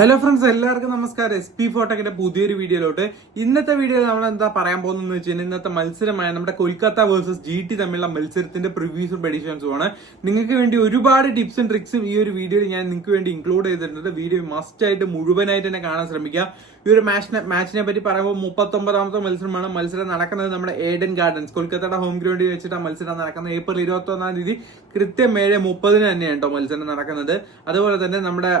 Hello friends, എല്ലാവർക്കും നമസ്കാരം. SP ഫോട്ടോക്കിന്റെ പുതിയൊരു വീഡിയോയിലോട്ട്. ഇന്നത്തെ വീഡിയോയിൽ നമ്മൾ എന്താ പറയാൻ പോകുന്നത് വെച്ച് കഴിഞ്ഞാൽ ഇന്നത്തെ മത്സരമായ നമ്മുടെ കൊൽക്കത്ത വേഴ്സസ് GT തമ്മിലുള്ള മത്സരത്തിന്റെ പ്രിവ്യൂസും പ്രഡിക്ഷൻസും ആണ്. നിങ്ങൾക്ക് വേണ്ടി ഒരുപാട് ടിപ്സും ട്രിക്സും ഈ ഒരു വീഡിയോയിൽ ഞാൻ നിങ്ങൾക്ക് വേണ്ടി ഇൻക്ലൂഡ് ചെയ്തിട്ടുണ്ട്. വീഡിയോ മസ്റ്റ് ആയിട്ട് മുഴുവനായിട്ട് തന്നെ കാണാൻ ശ്രമിക്കുക. ഈ ഒരു മാച്ചിനെ പറ്റി പറയുമ്പോൾ 39ാമത്തെ മത്സരമാണ്. മത്സരം നടക്കുന്നത് നമ്മുടെ ഏഡൻ ഗാർഡൻസ്, കൊൽക്കത്തയുടെ ഹോം ഗ്രൗണ്ടിൽ വെച്ചിട്ട് മത്സരം നടക്കുന്നത്. ഏപ്രിൽ 21 തീയതി കൃത്യം 7:30 തന്നെയാണ് കേട്ടോ മത്സരം നടക്കുന്നത്. അതുപോലെ തന്നെ നമ്മുടെ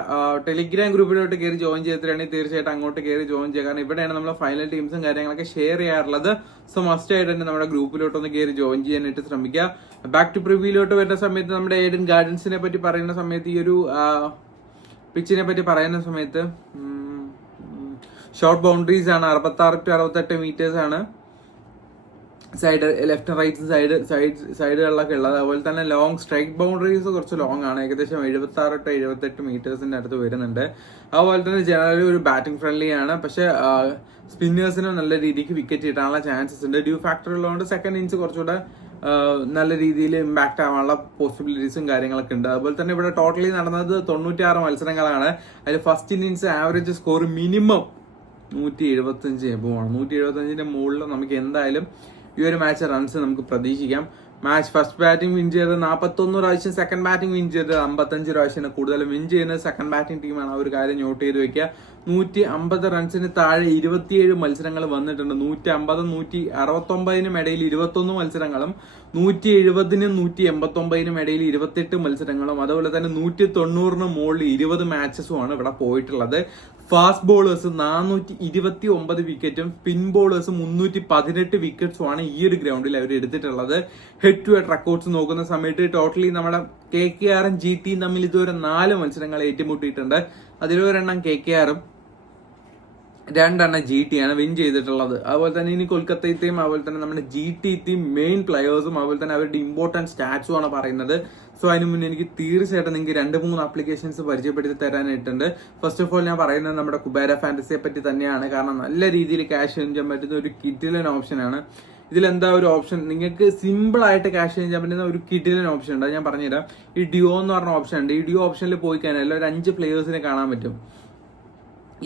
ടെലിഗ്രാം ഗ്രൂപ്പിലോട്ട് കയറി ജോയിൻ ചെയ്തിട്ടാണെങ്കിൽ തീർച്ചയായിട്ടും അങ്ങോട്ട് കയറി ജോയിൻ ചെയ്യുക. കാരണം ഇവിടെയാണ് നമ്മൾ ഫൈനൽ ടീംസും കാര്യങ്ങളൊക്കെ ഷെയർ ചെയ്യാറുള്ളത്. സോ മസ്റ്റ് ആയിട്ട് തന്നെ നമ്മുടെ ഗ്രൂപ്പിലോട്ട് ഒന്ന് കയറി ജോയിൻ ചെയ്യാനായിട്ട് ശ്രമിക്കുക. ബാക്ക് ടു പ്രിവ്യൂലോട്ട് വരുന്ന സമയത്ത് നമ്മുടെ ഏഡൻ ഗാർഡൻസിനെ പറ്റി പറയുന്ന സമയത്ത് ഈ ഒരു പിച്ചിനെ പറ്റി പറയുന്ന സമയത്ത് ഷോർട്ട് ബൗണ്ടറീസ് ആണ്. 66 to 68 മീറ്റേഴ്സ് ആണ് സൈഡ്, ലെഫ്റ്റ് റൈറ്റ് സൈഡുകളിലൊക്കെ ഉള്ളത്. അതുപോലെ തന്നെ ലോങ് സ്ട്രൈക്ക് ബൗണ്ടറീസ് കുറച്ച് ലോങ് ആണ്, ഏകദേശം 76 to 78 മീറ്റേഴ്സിന്റെ അടുത്ത് വരുന്നുണ്ട്. അതുപോലെ തന്നെ ജനറലി ഒരു ബാറ്റിംഗ് ഫ്രണ്ട്ലി ആണ്. പക്ഷെ സ്പിന്നേഴ്സിനും നല്ല രീതിക്ക് വിക്കറ്റ് കിട്ടാനുള്ള ചാൻസസ് ഉണ്ട്. ഡ്യൂ ഫാക്ടർ ഉള്ളതുകൊണ്ട് സെക്കൻഡ് ഇന്നിങ്സ് കുറച്ചുകൂടെ നല്ല രീതിയിൽ ഇമ്പാക്ട് ആവാനുള്ള പോസിബിലിറ്റീസും കാര്യങ്ങളൊക്കെ ഉണ്ട്. അതുപോലെ തന്നെ ഇവിടെ ടോട്ടലി നടന്നത് 96 മത്സരങ്ങളാണ്. അതിൽ first innings average score minimum 175 എബോവാണ്. 175ന്റെ മുകളിൽ നമുക്ക് എന്തായാലും ഈ ഒരു മാച്ച് റൺസ് നമുക്ക് പ്രതീക്ഷിക്കാം. മാച്ച് ഫസ്റ്റ് ബാറ്റിംഗ് വിൻ ചെയ്തത് 41 പ്രാവശ്യം, സെക്കൻഡ് ബാറ്റിംഗ് വിൻ ചെയ്തത് 55 പ്രാവശ്യം. കൂടുതലും വിൻ ചെയ്യുന്നത് സെക്കൻഡ് ബാറ്റിംഗ് ടീമാണ്. ആ ഒരു കാര്യം നോട്ട് ചെയ്ത് വെക്കുക. 150 റൺസിന് താഴെ 27 മത്സരങ്ങൾ വന്നിട്ടുണ്ട്. 150, 169 ഇടയിൽ 21 മത്സരങ്ങളും 170നും 189 ഇടയിൽ 28 മത്സരങ്ങളും അതുപോലെ തന്നെ 190 മുകളിൽ 20 മാച്ചസുമാണ് ഇവിടെ പോയിട്ടുള്ളത്. ഫാസ്റ്റ് ബോളേഴ്സ് 429 വിക്കറ്റും സ്പിൻ ബോളേഴ്സ് 318 വിക്കറ്റ്സുമാണ് ഈ ഒരു ഗ്രൗണ്ടിൽ അവർ എടുത്തിട്ടുള്ളത്. ഹെഡ് ടു ഹെഡ് റെക്കോർഡ്സ് നോക്കുന്ന സമയത്ത് ടോട്ടലി നമ്മുടെ KKRും GTയും തമ്മിൽ ഇതുവരെ 4 മത്സരങ്ങൾ ഏറ്റുമുട്ടിയിട്ടുണ്ട്. അതിലൊരെണ്ണം KKRും 2 GT ആണ് വിൻ ചെയ്തിട്ടുള്ളത്. അതുപോലെ തന്നെ ഇനി കൊൽക്കത്തത്തെയും അതുപോലെ തന്നെ നമ്മുടെ GTത്തെയും മെയിൻ പ്ലെയേഴ്സും അതുപോലെ തന്നെ അവരുടെ ഇമ്പോർട്ടന്റ് സ്റ്റാറ്റ്സും ആണ് പറയുന്നത്. സോ അതിന് മുന്നേ എനിക്ക് തീർച്ചയായിട്ടും നിങ്ങൾക്ക് 2-3 ആപ്ലിക്കേഷൻസ് പരിചയപ്പെടുത്തി തരാനായിട്ടുണ്ട്. ഫസ്റ്റ് ഓഫ് ഓൾ ഞാൻ പറയുന്നത് നമ്മുടെ കുബേര ഫാന്റസിയെ പറ്റി തന്നെയാണ്. കാരണം നല്ല രീതിയിൽ ക്യാഷ് ഏൺ ചെയ്യാൻ പറ്റുന്ന ഒരു കിഡിലൻ ഓപ്ഷനാണ്. ഇതിലെന്താ ഒരു ഓപ്ഷൻ, നിങ്ങൾക്ക് സിമ്പിൾ ആയിട്ട് ക്യാഷ് ഏൺ ചെയ്യാൻ പറ്റുന്ന ഒരു കിഡിലൻ ഓപ്ഷൻ ഉണ്ട്. അത് ഞാൻ പറഞ്ഞുതരാം. ഈ ഡ്യോ എന്ന് പറഞ്ഞ ഓപ്ഷൻ ഉണ്ട്. ഈ ഡ്യോ ഓപ്ഷനിൽ പോയി കഴിഞ്ഞാൽ ഒരു 5 പ്ലെയേഴ്സിനെ കാണാൻ പറ്റും.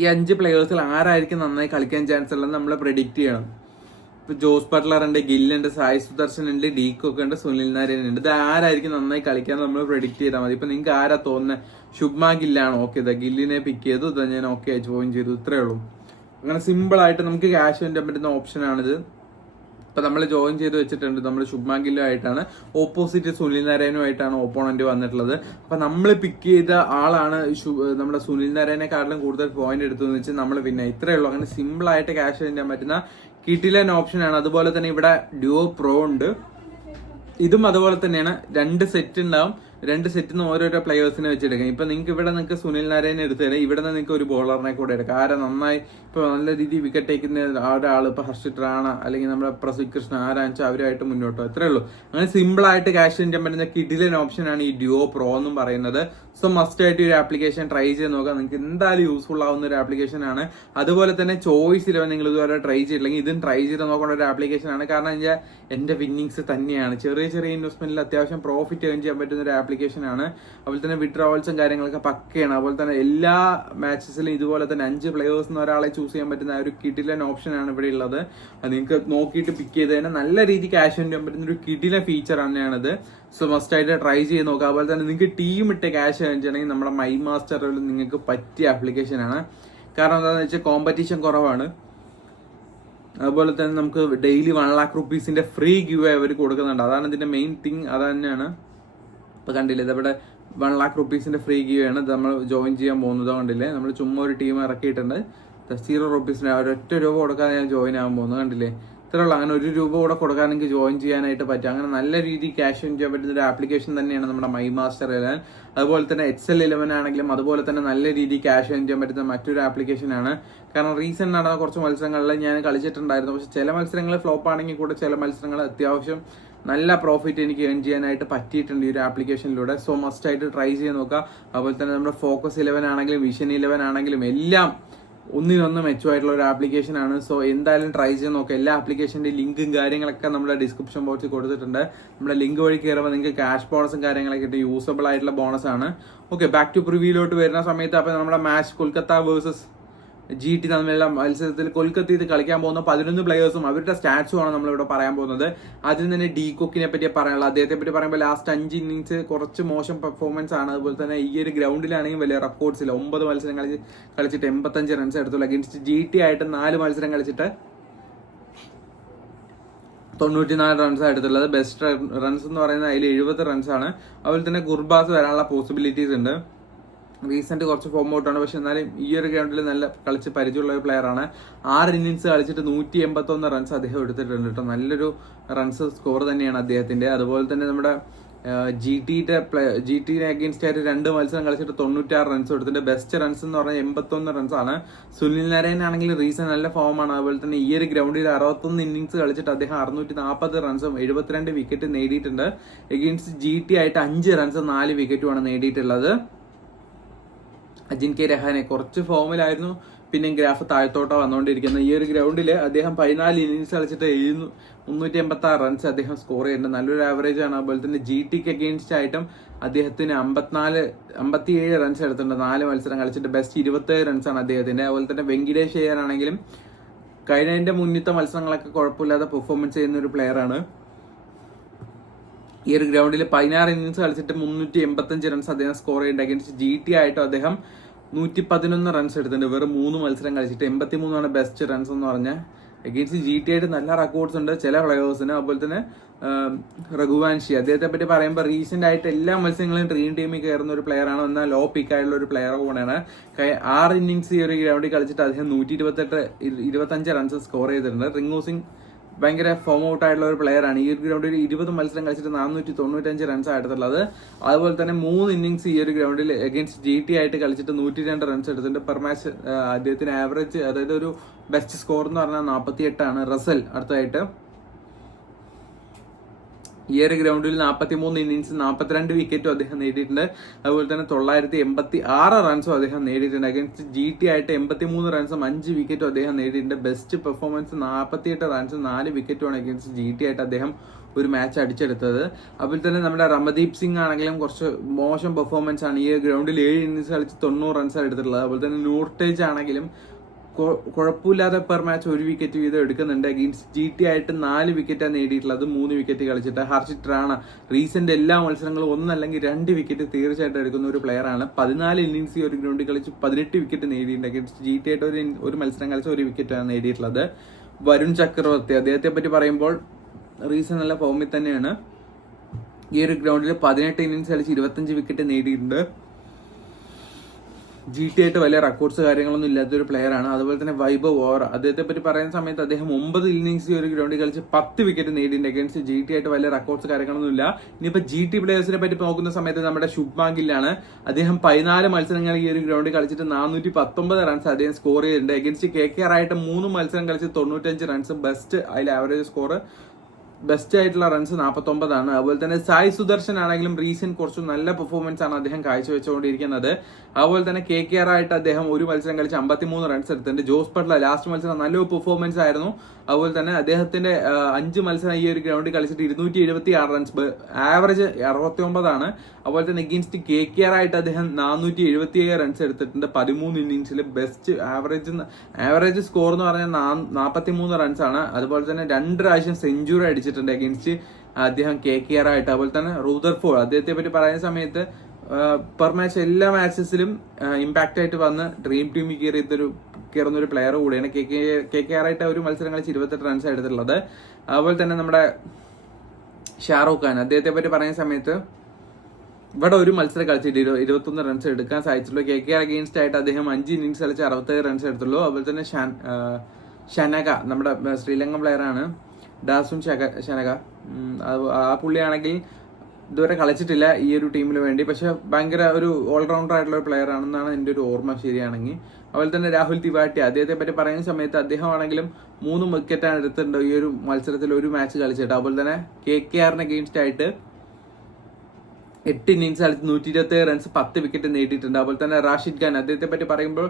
ഈ 5 പ്ലെയേഴ്സിൽ ആരായിരിക്കും നന്നായി കളിക്കാൻ ചാൻസ് ഉള്ളത് നമ്മൾ പ്രെഡിക്റ്റ് ചെയ്യണം. ഇപ്പൊ ജോസ് ബട്ട്ലർ ഉണ്ട്, ഗില്ലുണ്ട്, സായി സുദർശൻ ഉണ്ട്, ഡീകോക്ക് ഉണ്ട്, സുനിൽ നാരായൺ ഉണ്ട്. ഇത് ആരായിരിക്കും നന്നായി കളിക്കാൻ നമ്മൾ പ്രെഡിക്റ്റ് ചെയ്താൽ മതി. ഇപ്പൊ നിങ്ങൾക്ക് ആരാ തോന്നുന്നത്? ശുഭ്മാ ഗില്ലാണ്. ഓക്കെ, ഗില്ലിനെ പിക്ക് ചെയ്തു, ഇതാ ഞാൻ ഓക്കെ ജോയിൻ ചെയ്തു. ഇത്രേ ഉള്ളൂ. അങ്ങനെ സിമ്പിൾ ആയിട്ട് നമുക്ക് ക്യാഷ് ചെയ്യാൻ പറ്റുന്ന ഓപ്ഷനാണിത്. ഇപ്പൊ നമ്മൾ ജോയിൻ ചെയ്ത് വെച്ചിട്ടുണ്ട്. നമ്മൾ ശുഭ്മാൻ ഗില്ലുമായിട്ടാണ്, ഓപ്പോസിറ്റ് സുനിൽ നാരായണുമായിട്ടാണ് ഓപ്പോണന്റ് വന്നിട്ടുള്ളത്. അപ്പൊ നമ്മൾ പിക്ക് ചെയ്ത ആളാണ് നമ്മുടെ സുനിൽ നാരായണനെക്കാട്ടിലും കൂടുതൽ പോയിന്റ് എടുത്തതെന്ന് വെച്ചാൽ നമ്മൾ പിന്നെ ഇത്രയേ ഉള്ളൂ. അങ്ങനെ സിമ്പിൾ ആയിട്ട് ക്യാഷ് ചെയ്യാൻ പറ്റുന്ന കിട്ടിലൻ ഓപ്ഷനാണ്. അതുപോലെ തന്നെ ഇവിടെ ഡ്യോ പ്രോ ഉണ്ട്. ഇതും അതുപോലെ തന്നെയാണ്. 2 സെറ്റ് ഉണ്ടാവും. 2 സെറ്റിൽ നിന്ന് ഓരോരോ പ്ലെയേഴ്സിനെ വെച്ചെടുക്കാം. ഇപ്പൊ നിങ്ങൾക്ക് ഇവിടെ നിങ്ങൾക്ക് സുനിൽ നാരായണനെ എടുത്തു തരാം. ഇവിടെ നിന്ന് നിങ്ങൾക്ക് ഒരു ബോളറിനെ കൂടെ എടുക്കാം. ആരാ നന്നായി ഇപ്പൊ നല്ല രീതിയിൽ വിക്കറ്റ് ടേക്കുന്ന ഒരാൾ, ഇപ്പൊ ഹർഷിത് റാണ അല്ലെങ്കിൽ നമ്മുടെ പ്രസിദ്ധ് കൃഷ്ണ, ആരാച്ച അവരുമായിട്ട് മുന്നോട്ടോ. അത്രേ ഉള്ളൂ. അങ്ങനെ സിമ്പിൾ ആയിട്ട് ക്യാഷ് ചെയ്യാൻ പറ്റുന്ന കിഡിലൻ ഓപ്ഷനാണ് ഈ ഡ്യോ പ്രോ എന്നും പറയുന്നത്. സോ മസ്റ്റ് ആയിട്ട് ഒരു ആപ്ലിക്കേഷൻ ട്രൈ ചെയ്ത് നോക്കാം. നിങ്ങൾക്ക് എന്തായാലും യൂസ്ഫുൾ ആവുന്ന ഒരു ആപ്ലിക്കേഷൻ ആണ്. അതുപോലെ തന്നെ ചോയ്സ് 11 നിങ്ങൾ ഇതുവരെ ട്രൈ ചെയ്തില്ലെങ്കിൽ ഇതും ട്രൈ ചെയ്ത് നോക്കേണ്ട ഒരു ആപ്ലിക്കേഷൻ ആണ്. കാരണം എന്റെ വിന്നിങ്സ് തന്നെയാണ്. ചെറിയ ഇൻവെസ്റ്റ്മെന്റിൽ അത്യാവശ്യം പ്രോഫിറ്റ് ഏൺ ചെയ്യാൻ പറ്റുന്ന ഒരു ആപ്ലിക്കേഷൻ ആണ്. അതുപോലെ തന്നെ വിഡ്രോവൽസും കാര്യങ്ങളൊക്കെ പക്കയാണ്. അതുപോലെ തന്നെ എല്ലാ മാച്ചസിലും ഇതുപോലെ തന്നെ 5 പ്ലെയേഴ്സ് ഒരാളെ ചൂസ് ചെയ്യാൻ പറ്റുന്ന ഒരു കിഡിലൻ ഓപ്ഷനാണ് ഇവിടെ ഉള്ളത്. അത് നിങ്ങൾക്ക് നോക്കിയിട്ട് പിക്ക് ചെയ്ത് തന്നെ നല്ല രീതിയിൽ ക്യാഷ് ഏൺ ചെയ്യാൻ പറ്റുന്ന ഒരു കിഡിലൻ ഫീച്ചർ തന്നെയാണിത്. സോ മസ്റ്റ് ആയിട്ട് ട്രൈ ചെയ്ത് നോക്കുക. അതുപോലെ തന്നെ നിങ്ങൾക്ക് ടീം ഇട്ട് ക്യാഷ് ഏൺ ചെയ്യണമെങ്കിൽ നമ്മുടെ മൈ മാസ്റ്ററിൽ നിങ്ങൾക്ക് പറ്റിയ ആപ്ലിക്കേഷൻ ആണ്. കാരണം എന്താണെന്ന് വെച്ചാൽ കോമ്പറ്റീഷൻ കുറവാണ്. അതുപോലെ തന്നെ നമുക്ക് daily 1 lakh rupees free give അവർ കൊടുക്കുന്നുണ്ട്. അതാണ് ഇതിന്റെ മെയിൻ തിങ്. അത് തന്നെയാണ്. ഇപ്പൊ കണ്ടില്ലേ, ഇതവിടെ 1 lakh rupees ഫ്രീ ഗിവ് ആണ്. ഇത് നമ്മൾ ജോയിൻ ചെയ്യാൻ പോകുന്നത് കണ്ടില്ലേ. നമ്മൾ ചുമ്മാ ഒരു ടീം ഇറക്കിയിട്ടുണ്ട്. 0 rupees ഒരൊറ്റ രൂപ കൊടുക്കാതെ ഞാൻ ജോയിൻ ആകാൻ പോകുന്നത് കണ്ടില്ലേ. ഇത്രയുള്ള അങ്ങനെ 1 രൂപ കൂടെ കൊടുക്കാൻ എനിക്ക് ജോയിൻ ചെയ്യാനായിട്ട് പറ്റും. അങ്ങനെ നല്ല രീതിയിൽ ക്യാഷ് ഏൺ ചെയ്യാൻ പറ്റുന്ന ഒരു ആപ്ലിക്കേഷൻ തന്നെയാണ് നമ്മുടെ മൈ മാസ്റ്റർ 11. അതുപോലെ തന്നെ XL11 ആണെങ്കിലും അതുപോലെ തന്നെ നല്ല രീതിയിൽ ക്യാഷ് ഏൺ ചെയ്യാൻ പറ്റുന്ന മറ്റൊരു ആപ്ലിക്കേഷൻ ആണ്. കാരണം റീസെന്റ് നടന്ന കുറച്ച് മത്സരങ്ങളിൽ ഞാൻ കളിച്ചിട്ടുണ്ടായിരുന്നു. പക്ഷെ ചില മത്സരങ്ങൾ ഫ്ലോപ്പ് ആണെങ്കിൽ കൂടെ ചില മത്സരങ്ങൾ അത്യാവശ്യം നല്ല പ്രോഫിറ്റ് എനിക്ക് ഏൺ ചെയ്യാനായിട്ട് പറ്റിയിട്ടുണ്ട് ഈ ഒരു ആപ്ലിക്കേഷനിലൂടെ. സോ മസ്റ്റ് ആയിട്ട് ട്രൈ ചെയ്ത് നോക്കുക. അതുപോലെ തന്നെ നമ്മുടെ ഫോക്കസ് 11 ആണെങ്കിലും വിഷൻ 11 ആണെങ്കിലും എല്ലാം ഒന്നിനൊന്ന് മെച്ചമായിട്ടുള്ള ഒരു ആപ്ലിക്കേഷൻ ആണ്. സോ എന്തായാലും ട്രൈ ചെയ്ത് നോക്കാം. എല്ലാ ആപ്ലിക്കേഷന്റെ ലിങ്കും കാര്യങ്ങളൊക്കെ നമ്മുടെ ഡിസ്ക്രിപ്ഷൻ ബോക്സിൽ കൊടുത്തിട്ടുണ്ട്. നമ്മുടെ ലിങ്ക് വഴി കയറുമ്പോൾ നിങ്ങൾക്ക് ക്യാഷ് ബോണസും കാര്യങ്ങളൊക്കെ കിട്ടും. യൂസബിൾ ആയിട്ടുള്ള ബോണസ് ആണ്. ഓക്കെ, ബാക്ക് ടു പ്രിവ്യൂലോട്ട് വരുന്ന സമയത്ത് അപ്പോൾ നമ്മുടെ മാച്ച് കൊൽക്കത്ത വേഴ്സസ് GT തമ്മിലുള്ള മത്സരത്തിൽ കൊൽക്കത്തയിൽ കളിക്കാൻ പോകുന്ന 11 പ്ലേയേഴ്സും അവരുടെ സ്റ്റാറ്റ്സും ആണ് നമ്മളിവിടെ പറയാൻ പോകുന്നത്. ആദ്യം തന്നെ ഡി കോക്കിനെ പറ്റി പറയാനുള്ളത്. അദ്ദേഹത്തെ പറ്റി പറയുമ്പോൾ ലാസ്റ്റ് 5 ഇന്നിങ്സ് കുറച്ച് മോശം പെർഫോമൻസ് ആണ്. അതുപോലെ തന്നെ ഈ ഒരു ഗ്രൗണ്ടിലാണെങ്കിൽ വലിയ റെക്കോർഡ്സ് ഇല്ല. 9 മത്സരം കളിച്ചിട്ട് 85 റൺസ് എടുത്തുള്ളൂ. അഗേൻസ്റ്റ് GT ആയിട്ട് 4 മത്സരം കളിച്ചിട്ട് 94 റൺസ് എടുത്തുള്ളത്. ബെസ്റ്റ് റൺസ് എന്ന് പറയുന്നത് അതിൽ 70 റൺസാണ്. അതുപോലെ തന്നെ ഗുർബാസ് വരാനുള്ള പോസിബിലിറ്റീസ് ഉണ്ട്. റീസെന്റ് കുറച്ച് ഫോം ഔട്ടാണ്, പക്ഷെ എന്നാലും ഈ ഒരു ഗ്രൗണ്ടിൽ നല്ല കളിച്ച് പരിചയമുള്ള ഒരു പ്ലെയർ ആണ്. 6 ഇന്നിങ്സ് കളിച്ചിട്ട് 181 റൺസ് അദ്ദേഹം എടുത്തിട്ടുണ്ട് കേട്ടോ. നല്ലൊരു റൺസ് സ്കോർ തന്നെയാണ് അദ്ദേഹത്തിന്റെ. അതുപോലെ തന്നെ നമ്മുടെ GTനെ അഗേൻസ്റ്റ് ആയിട്ട് 2 മത്സരം കളിച്ചിട്ട് 96 റൺസ് എടുത്തിട്ട് ബെസ്റ്റ് റൺസ് എന്ന് പറഞ്ഞാൽ 81 റൺസ് ആണ്. സുനിൽ നരേൻ ആണെങ്കിൽ റീസൺ നല്ല ഫോമാണ്. അതുപോലെ തന്നെ ഈ ഒരു ഗ്രൗണ്ടിൽ 61 ഇന്നിങ്സ് കളിച്ചിട്ട് അദ്ദേഹം 640 റൺസും 72 വിക്കറ്റ് നേടിയിട്ടുണ്ട്. അഗേൻസ്റ്റ് GT ആയിട്ട് 5 റൺസ് 4 വിക്കറ്റുമാണ് നേടിയിട്ടുള്ളത്. അജിൻക്യ രഹാനെ കുറച്ച് ഫോമിലായിരുന്നു, പിന്നെ ഗ്രാഫ് താഴത്തോട്ടാണ് വന്നുകൊണ്ടിരിക്കുന്നത്. ഈ ഒരു ഗ്രൗണ്ടിൽ അദ്ദേഹം 14 ഇന്നിങ്സ് കളിച്ചിട്ട് 386 റൺസ് അദ്ദേഹം സ്കോർ ചെയ്യുന്നുണ്ട്. നല്ലൊരു ആവറേജ് ആണ്. അതുപോലെ തന്നെ GTക്ക് അഗെയിൻസ്റ്റ് ആയിട്ടും അദ്ദേഹത്തിന് 57 റൺസ് എടുത്തിട്ടുണ്ട്. 4 മത്സരം കളിച്ചിട്ട് ബെസ്റ്റ് 27 റൺസാണ് അദ്ദേഹത്തിന്റെ. അതുപോലെ തന്നെ വെങ്കിടേഷ് അയ്യർ ആണെങ്കിലും കഴിഞ്ഞതിന്റെ മുന്നത്തെ മത്സരങ്ങളൊക്കെ കുഴപ്പമില്ലാതെ പെർഫോമൻസ് ചെയ്യുന്ന ഒരു പ്ലെയർ ആണ്. ഈ ഒരു ഗ്രൗണ്ടിൽ 16 ഇന്നിങ്സ് കളിച്ചിട്ട് 385 റൺസ് അദ്ദേഹം സ്കോർ ചെയ്യുന്നുണ്ട്. അഗേൻസ്റ്റ് GT ആയിട്ടും അദ്ദേഹം 111 റൺസ് എടുത്തിട്ടുണ്ട്. വെറും 3 മത്സരം കളിച്ചിട്ട് 83 ബെസ്റ്റ് റൺസ് എന്ന് പറഞ്ഞാൽ. അഗേൻസ്റ്റ് GT ആയിട്ട് നല്ല റെക്കോർഡ്സ് ഉണ്ട് ചില പ്ലെയേഴ്സിന്. അതുപോലെ തന്നെ രഘുവാൻഷി, അദ്ദേഹത്തെ പറ്റി പറയുമ്പോൾ റീസെന്റ് ആയിട്ട് എല്ലാ മത്സരങ്ങളും ഡ്രീം ടീമിൽ കയറുന്ന ഒരു പ്ലെയർ ആണ്. എന്നാൽ ലോ പിക്ക് ആയിട്ടുള്ള ഒരു പ്ലെയർ കൂടെയാണ്. 6 ഇന്നിങ്സ് ഈ ഒരു ഗ്രൗണ്ടിൽ കളിച്ചിട്ട് അദ്ദേഹം 125 റൺസ് സ്കോർ ചെയ്തിട്ടുണ്ട്. റിങ്കു സിംഗ് ഭയങ്കര ഫോം ഔട്ട് ആയിട്ടുള്ള ഒരു പ്ലെയർ ആണ്. ഈ ഒരു ഗ്രൗണ്ടിൽ 20 മത്സരം കളിച്ചിട്ട് 495 റൺസ് എടുത്തുള്ളത്. അതുപോലെ തന്നെ 3 ഇന്നിങ്സ് ഈ ഒരു ഗ്രൗണ്ടിൽ അഗേൻസ്റ്റ് GT ആയിട്ട് കളിച്ചിട്ട് 102 റൺസ് എടുത്തിട്ടുണ്ട്. പെർ മാച്ച് അദ്ദേഹത്തിന് ആവറേജ്, അതായത് ഒരു ബെസ്റ്റ് സ്കോർ എന്ന് പറഞ്ഞാൽ 48 ആണ്. റസൽ അടുത്തായിട്ട് ഈ ഒരു ഗ്രൗണ്ടിൽ 43 ഇന്നിങ്സ് 42 വിക്കറ്റും അദ്ദേഹം നേടിയിട്ടുണ്ട്. അതുപോലെ തന്നെ 986 റൺസും അദ്ദേഹം നേടിയിട്ടുണ്ട്. അഗേൻസ്റ്റ് GT ആയിട്ട് 83 റൺസും 5 വിക്കറ്റും അദ്ദേഹം നേടിയിട്ടുണ്ട്. ബെസ്റ്റ് പെർഫോമൻസ് 48 റൺസും 4 വിക്കറ്റുമാണ് അഗേൻസ്റ്റ് GT ആയിട്ട് അദ്ദേഹം ഒരു മാച്ച് അടിച്ചെടുത്തത്. അതുപോലെ തന്നെ നമ്മുടെ രമദീപ് സിംഗ് ആണെങ്കിലും കുറച്ച് മോശം പെർഫോമൻസ് ആണ്. ഈ ഗ്രൗണ്ടിൽ 7 ഇന്നിങ്സ് കളിച്ച് 90 റൺസാണ് എടുത്തിട്ടുള്ളത്. അതുപോലെ തന്നെ നൂർട്ടേജ് ആണെങ്കിലും കുഴപ്പമില്ലാതെ പെർ മാച്ച് 1 വിക്കറ്റ് വീതം എടുക്കുന്നുണ്ട്. അഗെയിൻസ്റ്റ് GT ആയിട്ട് 4 വിക്കറ്റാണ് നേടിയിട്ടുള്ളത്, 3 വിക്കറ്റ് കളിച്ചിട്ട്. ഹർഷിത് റാണ റീസെന്റ് എല്ലാ മത്സരങ്ങളും 1 അല്ലെങ്കിൽ 2 വിക്കറ്റ് തീർച്ചയായിട്ടും എടുക്കുന്ന ഒരു പ്ലെയർ ആണ്. 14 ഇന്നിങ്സ് ഈ ഒരു ഗ്രൗണ്ടിൽ കളിച്ച് 18 വിക്കറ്റ് നേടിയിട്ടുണ്ട്. അഗെയിൻസ്റ്റ് GT ആയിട്ട് ഒരു മത്സരം കളിച്ച് 1 വിക്കറ്റാണ് നേടിയിട്ടുള്ളത്. വരുൺ ചക്രവർത്തി, അദ്ദേഹത്തെ പറ്റി പറയുമ്പോൾ റീസൺ നല്ല ഫോമിൽ തന്നെയാണ്. ഈ ഒരു ഗ്രൗണ്ടിൽ 18 ഇന്നിങ്സ് കളിച്ച് 25 വിക്കറ്റ് നേടിയിട്ടുണ്ട്. GT ആയിട്ട് വലിയ റെക്കോർഡ്സ് കാര്യങ്ങളൊന്നും ഇല്ലാത്തൊരു പ്ലെയർ ആണ്. അതുപോലെ തന്നെ വൈഭവ് ഓറ, അദ്ദേഹത്തെ പറ്റി പറയുന്ന സമയത്ത് അദ്ദേഹം 9 ഇന്നിങ്സ് ഈ ഒരു ഗ്രൗണ്ടിൽ കളിച്ച് 10 വിക്കറ്റ് നേടിയിട്ടുണ്ട്. അഗേൻസ്റ്റ് GT ആയിട്ട് വലിയ റെക്കോർഡ്സ് കാര്യങ്ങളൊന്നും ഇല്ല. ഇനിയിപ്പോ GT പ്ലേയേഴ്സിനെ പറ്റി നോക്കുന്ന സമയത്ത് നമ്മുടെ ശുഭ്മാൻ ഗില്ലാണ്. അദ്ദേഹം 14 മത്സരങ്ങൾ ഈ ഒരു ഗ്രൗണ്ടിൽ കളിച്ചിട്ട് 419 റൺസ് അദ്ദേഹം സ്കോർ ചെയ്തിട്ടുണ്ട്. അഗേൻസ്റ്റ് KKR ആയിട്ട് 3 മത്സരം കളിച്ച് 95 റൺസ് ബെസ്റ്റ്, അതിൽ ആവറേജ് സ്കോർ ബെസ്റ്റ് ആയിട്ടുള്ള റൺസ് 49 ആണ്. അതുപോലെ തന്നെ സായ് സുദർശൻ ആണെങ്കിലും റീസെന്റ് കുറച്ച് നല്ല പെർഫോമൻസ് ആണ് അദ്ദേഹം കാഴ്ചവെച്ചുകൊണ്ടിരിക്കുന്നത്. അതുപോലെ തന്നെ KKR ആയിട്ട് അദ്ദേഹം 1 മത്സരം കളിച്ച് 53 റൺസ് എടുത്തിട്ടുണ്ട്. ജോസ് ബട്ട്ലർ ലാസ്റ്റ് മത്സരം നല്ലൊരു പെർഫോമൻസ് ആയിരുന്നു. അതുപോലെ തന്നെ അദ്ദേഹത്തിന്റെ 5 മത്സരം ഈ ഒരു ഗ്രൗണ്ടിൽ കളിച്ചിട്ട് 276 റൺസ്, ആവറേജ് 69 ആണ്. അതുപോലെ തന്നെ അഗെയിൻസ്റ്റ് KKR ആയിട്ട് അദ്ദേഹം 477 റൺസ് എടുത്തിട്ടുണ്ട് 13 ഇന്നിങ്സിൽ. ബെസ്റ്റ് ആവറേജ് സ്കോർ എന്ന് പറഞ്ഞാൽ 43 റൺസ് ആണ്. അതുപോലെ തന്നെ 2 പ്രാവശ്യം സെഞ്ചുറി അടിച്ചിട്ടുണ്ട് അഗെയിൻസ്റ്റ് അദ്ദേഹം KKR ആയിട്ട്. അതുപോലെ തന്നെ റൂദർഫോർഡ്, അദ്ദേഹത്തെ പറ്റി പറയുന്ന സമയത്ത് പെർ മാച്ച് എല്ലാ മാച്ചസിലും ഇമ്പാക്ട് ആയിട്ട് വന്ന് ഡ്രീം ടീമിൽ കയറുന്ന ഒരു പ്ലെയർ കൂടിയാണ്. KKR ആയിട്ട് ഒരു മത്സരം കളിച്ച് 28 റൺസ് എടുത്തിട്ടുള്ളത്. അതുപോലെ തന്നെ നമ്മുടെ ഷാറൂഖ് ഖാൻ, അദ്ദേഹത്തെ പറ്റി പറയുന്ന സമയത്ത് ഇവിടെ ഒരു മത്സരം കളിച്ചിട്ട് 21 റൺസ് എടുക്കാൻ സാധിച്ചുള്ളൂ. KKR അഗെയിൻസ്റ്റ് ആയിട്ട് അദ്ദേഹം 5 ഇന്നിങ്സ് കളിച്ച് 67 റൺസ് എടുത്തുള്ളൂ. അതുപോലെ തന്നെ ഷനക, നമ്മുടെ ശ്രീലങ്കൻ പ്ലെയർ ആണ്, ഡാസുൻ ഷനക. ആ പുള്ളിയാണെങ്കിൽ ഇതുവരെ കളിച്ചിട്ടില്ല ഈ ഒരു ടീമിന് വേണ്ടി, പക്ഷെ ഭയങ്കര ഒരു ഓൾറൗണ്ടർ ആയിട്ടുള്ള ഒരു പ്ലെയർ ആണെന്നാണ് എൻ്റെ ഒരു ഓർമ്മ ശരിയാണെങ്കിൽ. അതുപോലെ തന്നെ രാഹുൽ തിവാട്ടി, അദ്ദേഹത്തെ പറ്റി പറയുന്ന സമയത്ത് അദ്ദേഹം ആണെങ്കിലും 3 വിക്കറ്റാണ് എടുത്തിട്ടുണ്ട് ഈ ഒരു മത്സരത്തിൽ, ഒരു മാച്ച് കളിച്ചിട്ട്. അതുപോലെ തന്നെ KKRന് അഗെയിൻസ്റ്റ് ആയിട്ട് 8 ഇന്നിങ്സ് കളിച്ച് 127 റൺസ് 10 വിക്കറ്റ് നേടിയിട്ടുണ്ട്. അതുപോലെ തന്നെ റാഷിദ് ഖാൻ, അദ്ദേഹത്തെ പറ്റി പറയുമ്പോൾ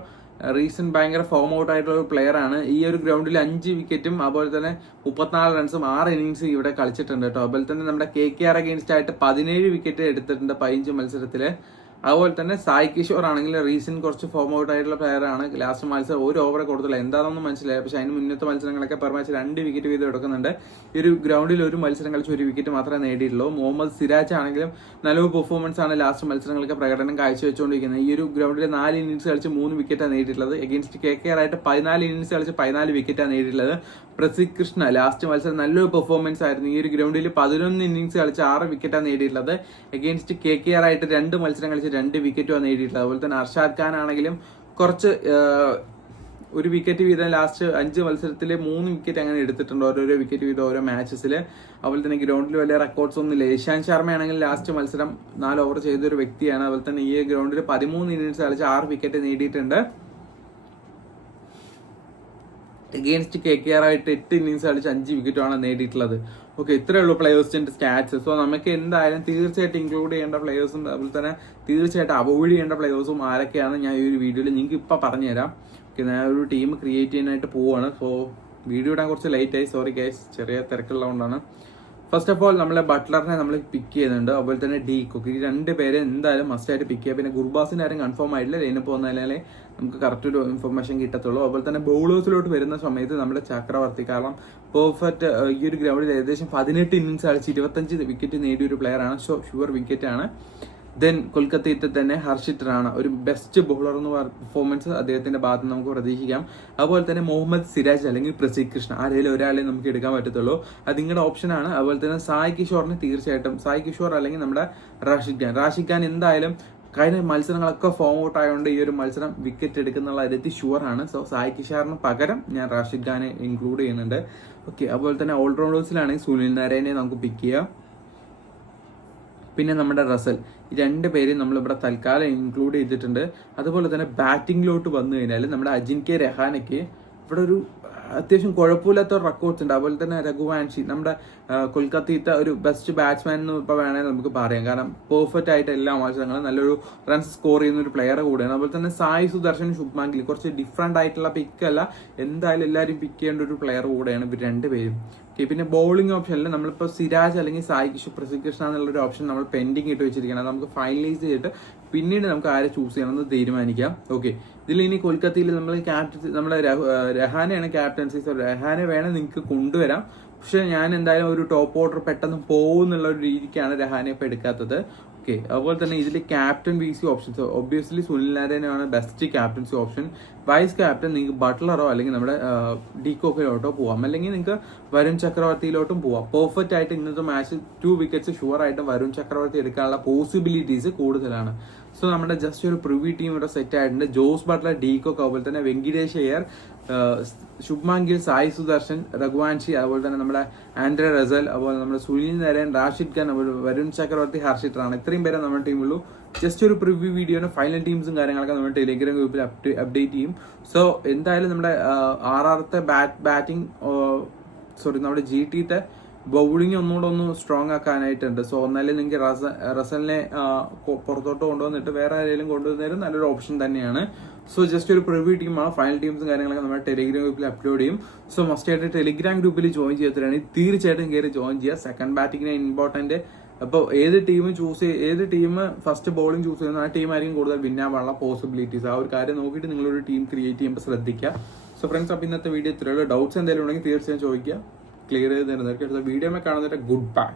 റീസെന്റ് ഭയങ്കര ഫോം ഔട്ട് ആയിട്ടുള്ള ഒരു പ്ലെയർ ആണ്. ഈ ഒരു ഗ്രൗണ്ടിൽ 5 വിക്കറ്റും അതുപോലെ തന്നെ 34 റൺസും 6 ഇന്നിങ്സ് ഇവിടെ കളിച്ചിട്ടുണ്ട് കേട്ടോ. അതുപോലെ തന്നെ നമ്മുടെ KKR അഗേൻസ്റ്റ് ആയിട്ട് 17 വിക്കറ്റ് എടുത്തിട്ടുണ്ട് 15 മത്സരത്തില്. അതുപോലെ തന്നെ സായ് കിഷോർ ആണെങ്കിൽ റീസെന്റ് കുറച്ച് ഫോം ഔട്ട് ആയിട്ടുള്ള പ്ലെയർ ആണ്. ലാസ്റ്റ് മത്സരം ഒരു ഓവറെ കൊടുത്തില്ല, എന്താണെന്നൊന്നും മനസ്സിലായി. പക്ഷെ അതിന് മുന്നത്തെ മത്സരങ്ങളൊക്കെ പെർ മാച്ച് 2 വിക്കറ്റ് വീതം എടുക്കുന്നുണ്ട്. ഈ ഒരു ഗ്രൗണ്ടിൽ ഒരു മത്സരം കളിച്ച് 1 വിക്കറ്റ് മാത്രമേ നേടിയിട്ടുള്ളൂ. മുഹമ്മദ് സിരാജ് ആണെങ്കിലും നല്ലൊരു പെർഫോമൻസ് ആണ് ലാസ്റ്റ് മത്സരങ്ങളൊക്കെ പ്രകടനം കാഴ്ചവെച്ചുകൊണ്ടിരിക്കുന്നത്. ഈ ഒരു ഗ്രൗണ്ടിൽ 4 ഇന്നിംഗ്സ് കളിച്ച് 3 വിക്കറ്റാണ് നേടിയിട്ടുള്ളത്. അഗേൻസ്റ്റ് KKR ആയിട്ട് 14 ഇന്നിംഗ്സ് കളിച്ച് 14 വിക്കറ്റാണ് നേടിയിട്ടുള്ളത്. പ്രസിദ്ധ് കൃഷ്ണ ലാസ്റ്റ് മത്സരം നല്ലൊരു പെർഫോമൻസ് ആയിരുന്നു. ഈ ഒരു ഗ്രൗണ്ടിൽ 11 ഇന്നിംഗ്സ് കളിച്ച് 6 വിക്കറ്റാണ് നേടിയിട്ടുള്ളത്. അഗേൻസ്റ്റ് KKR ആയിട്ട് 2 മത്സരം കളിച്ച് 2 വിക്കറ്റുമാണ് നേടിയിട്ടുള്ളത്. അതുപോലെ തന്നെ അർഷാദ് ഖാൻ ആണെങ്കിലും കുറച്ച് 1 വിക്കറ്റ് വീതം ലാസ്റ്റ് 5 മത്സരത്തിൽ 3 വിക്കറ്റ് അങ്ങനെ എടുത്തിട്ടുണ്ട്, ഓരോരോ വിക്കറ്റ് വീതം ഓരോ മാച്ചസിൽ. അതുപോലെ തന്നെ ഗ്രൗണ്ടിൽ വലിയ റെക്കോർഡ്സ് ഒന്നുമില്ല. ഇഷാന്ത് ശർമ്മ ആണെങ്കിൽ ലാസ്റ്റ് മത്സരം 4 ഓവർ ചെയ്തൊരു വ്യക്തിയാണ്. അതുപോലെ തന്നെ ഈ ഗ്രൗണ്ടിൽ 13 ഇന്നിംഗ്സ് കളിച്ച് 6 വിക്കറ്റ് നേടിയിട്ടുണ്ട്. അഗേൻസ്റ്റ് KKR ആയിട്ട് 8 ഇന്നിംഗ്സ് കളിച്ച് 5 വിക്കറ്റാണ് നേടിയിട്ടുള്ളത്. ഓക്കെ, ഇത്രയേ ഉള്ളൂ പ്ലെയേഴ്സിന്റെ സ്റ്റാറ്റ്സ്. സോ നമുക്ക് എന്തായാലും തീർച്ചയായിട്ടും ഇൻക്ലൂഡ് ചെയ്യേണ്ട പ്ലെയേഴ്സും അതുപോലെ തന്നെ തീർച്ചയായിട്ടും അവോയ്ഡ് ചെയ്യേണ്ട പ്ലെയേഴ്സും ആരൊക്കെയാണ് ഞാൻ ഈ ഒരു വീഡിയോയിൽ നിങ്ങൾക്ക് ഇപ്പം പറഞ്ഞുതരാം. ഓക്കെ, ഞാൻ ഒരു ടീം ക്രിയേറ്റ് ചെയ്യാനായിട്ട് പോവാണ്. സോ വീഡിയോ ഇടാൻ കുറച്ച് ലേറ്റ് ആയി, സോറി ഗൈസ്, ചെറിയ തിരക്കുള്ളതുകൊണ്ടാണ്. ഫസ്റ്റ് ഓഫ് ഓൾ നമ്മളെ ബട്ട്ലറിനെ നമ്മൾ പിക്ക് ചെയ്യുന്നുണ്ട്. അതുപോലെ തന്നെ ഡീകോക്ക്, ഈ 2 പേരെ എന്തായാലും മസ്റ്റായിട്ട് പിക്ക് ചെയ്യുക. പിന്നെ ഗുർബാസിന്റെ ആരും കൺഫേം ആയിട്ടില്ല, ലൈനപ്പ് വന്നാലേ നമുക്ക് കറക്റ്റ് ഒരു ഇൻഫർമേഷൻ കിട്ടത്തുള്ളൂ. അതുപോലെ തന്നെ ബൗളേഴ്സിലോട്ട് വരുന്ന സമയത്ത് നമ്മുടെ ചക്രവർത്തി, കാരണം പെർഫെക്റ്റ് ഈ ഒരു ഗ്രൗണ്ടിൽ ഏകദേശം 18 ഇന്നിംഗ്സ് കളിച്ച് 25 വിക്കറ്റ് നേടിയ ഒരു പ്ലെയർ ആണ്. സോ ഷുവർ വിക്കറ്റ് ആണ്. ദെൻ കൊൽക്കത്തയിൽ തന്നെ ഹർഷിത് റാണ, ഒരു ബെസ്റ്റ് ബോളർ എന്ന് പെർഫോമൻസ് അദ്ദേഹത്തിന്റെ ഭാഗത്ത് നമുക്ക് പ്രതീക്ഷിക്കാം. അതുപോലെ തന്നെ മുഹമ്മദ് സിരാജ് അല്ലെങ്കിൽ പ്രസിദ്ധ് കൃഷ്ണ, ആരെങ്കിലും ഒരാളെ നമുക്ക് എടുക്കാൻ പറ്റത്തുള്ളൂ, അത് നിങ്ങളുടെ ഓപ്ഷനാണ്. അതുപോലെ തന്നെ സായ് കിഷോറിന് തീർച്ചയായിട്ടും സായ് കിഷോർ അല്ലെങ്കിൽ നമ്മുടെ റാഷിദ് ഖാൻ എന്തായാലും കഴിഞ്ഞ മത്സരങ്ങളൊക്കെ ഫോം ഔട്ട് ആയതുകൊണ്ട് ഈ ഒരു മത്സരം വിക്കറ്റ് എടുക്കുന്നുള്ള കാര്യത്തിൽ ഷുവർ ആണ്. സോ സായ് കിഷോറിന് പകരം ഞാൻ റാഷിദ് ഖാനെ ഇൻക്ലൂഡ് ചെയ്യുന്നുണ്ട്. ഓക്കെ, അതുപോലെ തന്നെ ഓൾറൗണ്ടേഴ്സിലാണെങ്കിൽ സുനിൽ നാരായണനെ നമുക്ക് പിക്ക് ചെയ്യാം. പിന്നെ നമ്മുടെ റസൽ, ഈ 2 പേരെയും നമ്മളിവിടെ തൽക്കാലം ഇൻക്ലൂഡ് ചെയ്തിട്ടുണ്ട്. അതുപോലെ തന്നെ ബാറ്റിംഗിലോട്ട് വന്നു കഴിഞ്ഞാൽ നമ്മുടെ അജിൻക്യ രഹാനയ്ക്ക് ഇവിടെ ഒരു അത്യാവശ്യം കുഴപ്പമില്ലാത്ത റെക്കോർഡ്സ് ഉണ്ട്. അതുപോലെ തന്നെ രഘുവാൻഷി, നമ്മുടെ കൊൽക്കത്തയിലത്തെ ഒരു ബെസ്റ്റ് ബാറ്റ്സ്മാൻ എന്ന് ഇപ്പോൾ വേണമെങ്കിൽ നമുക്ക് പറയാം. കാരണം പെർഫെക്റ്റ് ആയിട്ട് എല്ലാ മത്സരങ്ങളും നല്ലൊരു റൺസ് സ്കോർ ചെയ്യുന്ന ഒരു പ്ലെയർ കൂടെയാണ്. അതുപോലെ തന്നെ സായ് സുദർശൻ, ശുഭ്മാൻ ഗിൽ, കുറച്ച് ഡിഫറെന്റ് ആയിട്ടുള്ള പിക്കല്ല, എന്തായാലും എല്ലാവരും പിക്ക് ചെയ്യേണ്ട ഒരു പ്ലെയർ കൂടെയാണ് ഇവർ 2 പേരും. ഓക്കെ, പിന്നെ ബൗളിംഗ് ഓപ്ഷനിൽ നമ്മളിപ്പോൾ സിരാജ് അല്ലെങ്കിൽ സായ് കിഷോർ, പ്രസിദ്ധ് കൃഷ്ണ എന്നുള്ളൊരു ഓപ്ഷൻ നമ്മൾ പെൻഡിങ് ഇട്ട് വെച്ചിരിക്കണം. അത് നമുക്ക് ഫൈനലൈസ് ചെയ്തിട്ട് പിന്നീട് നമുക്ക് ആരെ ചൂസ് ചെയ്യണമെന്ന് തീരുമാനിക്കാം. ഓക്കെ, ഇതിൽ ഇനി കൊൽക്കത്തയിൽ നമ്മൾ ക്യാപ്റ്റൻസി നമ്മുടെ രഹാനെയാണ് ക്യാപ്റ്റൻസി. സോ രഹാനെ വേണം നിങ്ങൾക്ക് കൊണ്ടുവരാം. പക്ഷെ ഞാൻ എന്തായാലും ഒരു ടോപ്പ് ഓർഡർ പെട്ടെന്ന് പോകുന്നുള്ള ഒരു രീതിക്കാണ് രഹാനെ ഇപ്പം എടുക്കാത്തത്. ഓക്കെ, അതുപോലെ തന്നെ ഇതിൽ captain VC options obviously Sunil നാരായണനാണ് best captaincy option. Vice captain നിങ്ങൾക്ക് ബട്ട്ലറോ അല്ലെങ്കിൽ നമ്മുടെ ഡീകോക്കിലോട്ടോ പോവാം, അല്ലെങ്കിൽ നിങ്ങൾക്ക് വരുൺ ചക്രവർത്തിയിലോട്ടും പോവാം. പെർഫെക്റ്റ് ആയിട്ട് ഇന്നത്തെ മാച്ച് 2 വിക്കറ്റ്സ് ഷുവർ ആയിട്ട് വരുൺ ചക്രവർത്തി എടുക്കാനുള്ള പോസിബിലിറ്റീസ് കൂടുതലാണ്. സോ നമ്മുടെ ജസ്റ്റ് ഒരു പ്രിവ്യൂ ടീം ഇവിടെ സെറ്റ് ആയിട്ടുണ്ട്. ജോസ് ബട്ട്ലർ, ഡീകോക്ക്, അതുപോലെ തന്നെ വെങ്കിടേഷ് അയ്യർ, ശുഭ്മാൻ ഗിൽ, സായ് സുദർശൻ, രഘുവാൻഷി, അതുപോലെ തന്നെ നമ്മുടെ ആൻഡ്രെ റസൽ, അതുപോലെ നമ്മുടെ സുനിൽ നാരായൺ, റാഷിദ് ഖാൻ, വരുൺ ചക്രവർത്തി, ഹർഷിത് റാണ, ഇത്രയും പേരെ നമ്മുടെ ടീമുള്ളൂ. ജസ്റ്റ് ഒരു പ്രിവ്യൂ വീഡിയോന് ഫൈനൽ ടീംസും കാര്യങ്ങളൊക്കെ നമ്മുടെ ടെലിഗ്രാം ഗ്രൂപ്പിൽ അപ്ഡേറ്റ് ചെയ്യും. സോ എന്തായാലും നമ്മുടെ RRത്തെ ബാറ്റിംഗ് നമ്മുടെ GTത്തെ ബൗളിംഗ് ഒന്നുകൂടെ ഒന്ന് സ്ട്രോങ് ആക്കാനായിട്ടുണ്ട്. സോ ഒന്നാലും നിങ്ങൾക്ക് റസലിനെ പുറത്തോട്ട് കൊണ്ടുവന്നിട്ട് വേറെ ആരെങ്കിലും കൊണ്ടുവന്നേരും നല്ലൊരു ഓപ്ഷൻ തന്നെയാണ്. സോ ജസ്റ്റ് ഒരു പ്രിവ്യൂ ടീമാണ്. ഫൈനൽ ടീംസും കാര്യങ്ങളൊക്കെ നമ്മുടെ ടെലിഗ്രാം ഗ്രൂപ്പിൽ അപ്ലോഡ് ചെയ്യും. സോ മസ്റ്റ് ആയിട്ട് ടെലിഗ്രാം ഗ്രൂപ്പിൽ ജോയിൻ ചെയ്തിട്ടാണെങ്കിൽ തീർച്ചയായിട്ടും കയറി ജോയിൻ ചെയ്യുക. സെക്കൻഡ് ബാറ്റിങ്ങിന് ഇമ്പോർട്ടന്റ്. അപ്പോൾ ഏത് ടീം ഫസ്റ്റ് ബോളിംഗ് ചൂസ് ചെയ്യുന്ന ആ ടീം ആയിരിക്കും കൂടുതൽ വിന്നാവാനുള്ള പോസിബിലിറ്റീസ്. ആ ഒരു കാര്യം നോക്കിയിട്ട് നിങ്ങളൊരു ടീം ക്രിയേറ്റ് ചെയ്യുമ്പോൾ ശ്രദ്ധിക്കുക. സോ ഫ്രണ്ട്സ്, അപ്പോൾ ഇന്നത്തെ വീഡിയോ ഇത്രയുള്ള ഡൗട്ട്സ് എന്തെങ്കിലും ഉണ്ടെങ്കിൽ തീർച്ചയായും ചോദിക്കുക, ക്ലിയർ ചെയ്ത് തരുന്നതായിരിക്കും. അടുത്ത വീഡിയോ കാണുന്നവരെ ഗുഡ് ബൈ.